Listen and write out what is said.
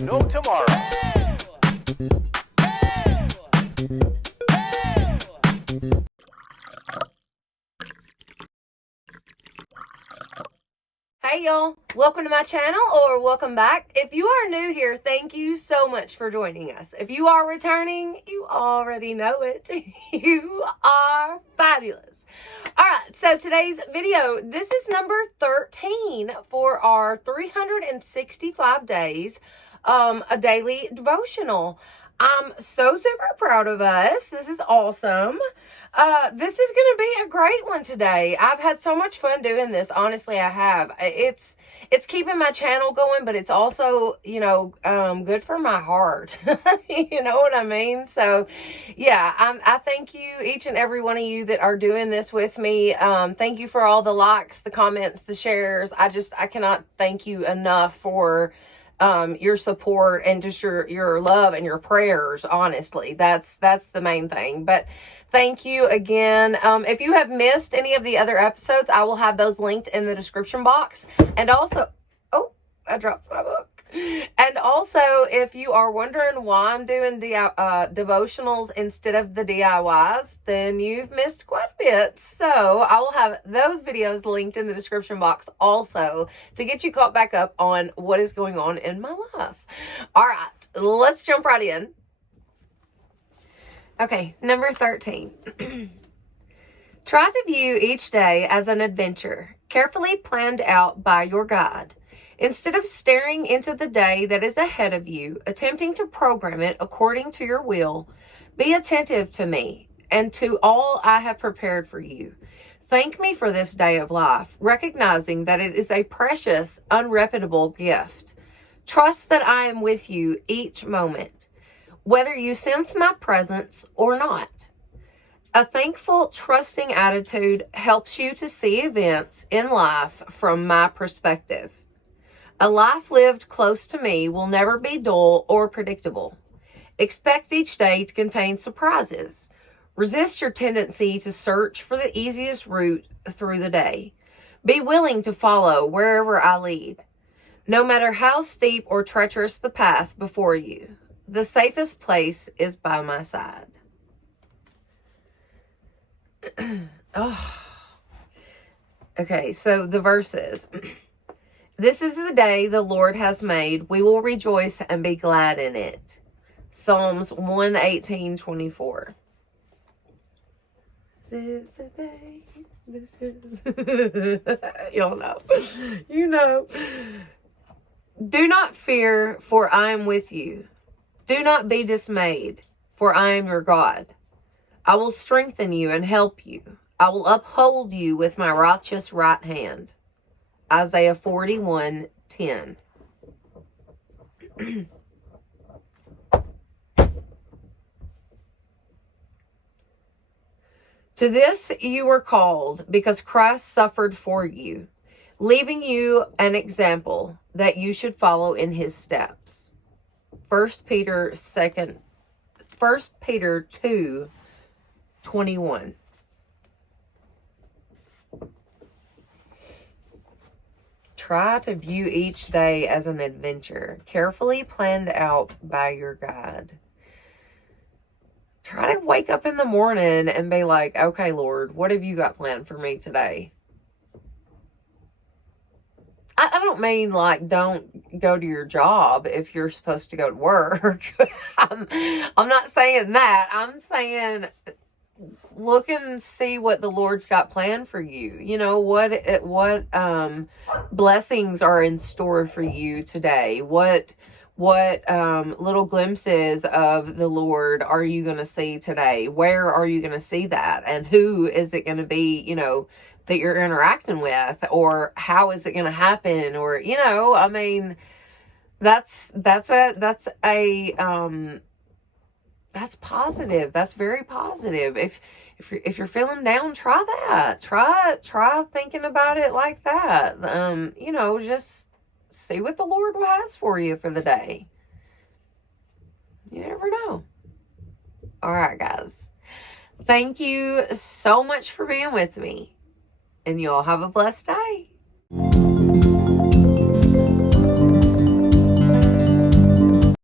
no tomorrow. Hey y'all, welcome to my channel, or welcome back. If you are new here, thank you so much for joining us. If you are returning, you already know it. You are fabulous. Alright, so today's video, this is number 13 for our 365 days, a daily devotional. I'm so super proud of us. This is awesome. This is going to be a great one today. I've had so much fun doing this. Honestly, I have. It's keeping my channel going, but it's also, you know, good for my heart. You know what I mean? So, yeah, I thank you, each and every one of you that are doing this with me. Thank you for all the likes, the comments, the shares. I cannot thank you enough for your support and just your love and your prayers. Honestly, that's the main thing. But thank you again. If you have missed any of the other episodes, I will have those linked in the description box. And also, oh, I dropped my book. And also, if you are wondering why I'm doing devotionals instead of the DIYs, then you've missed quite a bit. So I will have those videos linked in the description box also to get you caught back up on what is going on in my life. All right, let's jump right in. Okay, number 13. Try to view each day as an adventure, carefully planned out by your guide. Instead of staring into the day that is ahead of you, attempting to program it according to your will, be attentive to me and to all I have prepared for you. Thank me for this day of life, recognizing that it is a precious, unreputable gift. Trust that I am with you each moment, whether you sense my presence or not. A thankful, trusting attitude helps you to see events in life from my perspective. A life lived close to me will never be dull or predictable. Expect each day to contain surprises. Resist your tendency to search for the easiest route through the day. Be willing to follow wherever I lead. No matter how steep or treacherous the path before you, the safest place is by my side. Oh. Okay, so the verses. This is the day the Lord has made. We will rejoice and be glad in it. Psalms 118:24. This is the day. This is... Y'all know. You know. Do not fear, for I am with you. Do not be dismayed, for I am your God. I will strengthen you and help you. I will uphold you with my righteous right hand. Isaiah 41:10. To this you were called, because Christ suffered for you, leaving you an example that you should follow in his steps. 1 Peter 2:21. Try to view each day as an adventure, carefully planned out by your guide. Try to wake up in the morning and be like, okay, Lord, what have you got planned for me today? I don't mean like don't go to your job if you're supposed to go to work. I'm not saying that. I'm saying look and see what the Lord's got planned for you. You know, what blessings are in store for you today. What little glimpses of the Lord are you going to see today? Where are you going to see that? And who is it going to be, you know, that you're interacting with? Or how is it going to happen? Or, you know, I mean, that's positive. That's very positive. If you're feeling down, try that. Try thinking about it like that. You know, just see what the Lord has for you for the day. You never know. All right, guys. Thank you so much for being with me. And y'all have a blessed day.